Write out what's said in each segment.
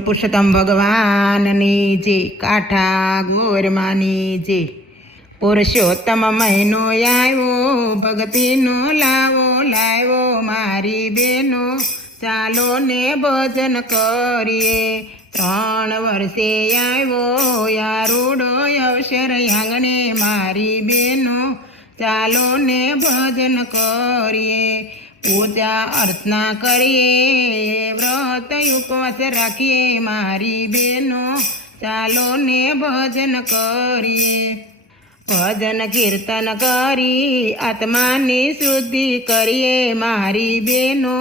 પુરુષોત્તમ ભગવાનની જય, કાંઠા ગોરમાની જય. પુરુષોત્તમ મહિનો આવ્યો, ભક્તિનો લાવો લાવ્યો મારી બેનો, ચાલો ને ભજન કરીએ. 3 વર્ષે આવ્યો યારુડો અવસર આંગણે મારી બેનો, ચાલો ને ભજન કરીએ. પૂજા અર્ચના કરીએ, વ્રત ઉપવાસ રાખીએ મારી બેનો, ચાલો ને ભજન કરીએ. ભજન કીર્તન કરી આત્માની શુદ્ધિ કરીએ મારી બેનો,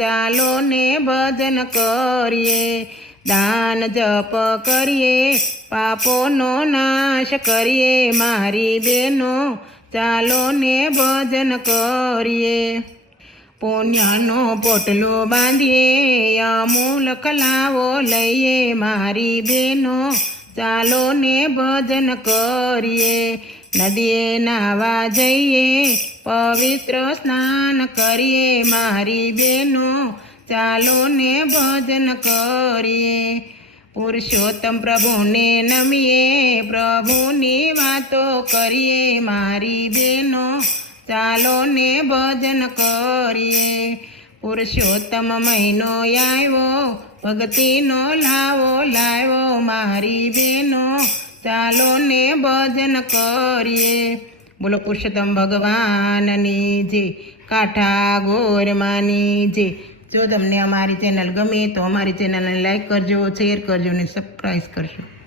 ચાલો ને ભજન કરીએ. દાન જપ કરીએ, પાપોનો નાશ કરીએ મારી બેનો, ચાલો ને ભજન કરીએ. પુણ્યનો પોટલો બાંધીએ, અમૂલક લાવો લઈએ મારી બેનો, ચાલો ને ભજન કરીએ. નદીએ નાવા જઈએ, પવિત્ર સ્નાન કરીએ મારી બેનો, ચાલો ને ભજન કરીએ. પુરુષોત્તમ પ્રભુને નમીએ, પ્રભુની વાતો કરીએ મારી બેનો, ચાલો ને ભજન કરીએ. પુરુષોત્તમ મહિનો આવ્યો, ભક્તિનો લાવો લાવ્યો મારી બેનો, ચાલો ને ભજન કરીએ. બોલો પુરુષોત્તમ ભગવાનની જય, કાંઠા ગોરમાની જય. જો તમને અમારી ચેનલ ગમે તો અમારી ચેનલને લાઈક કરજો, શેર કરજો અને સબસ્ક્રાઈબ કરજો.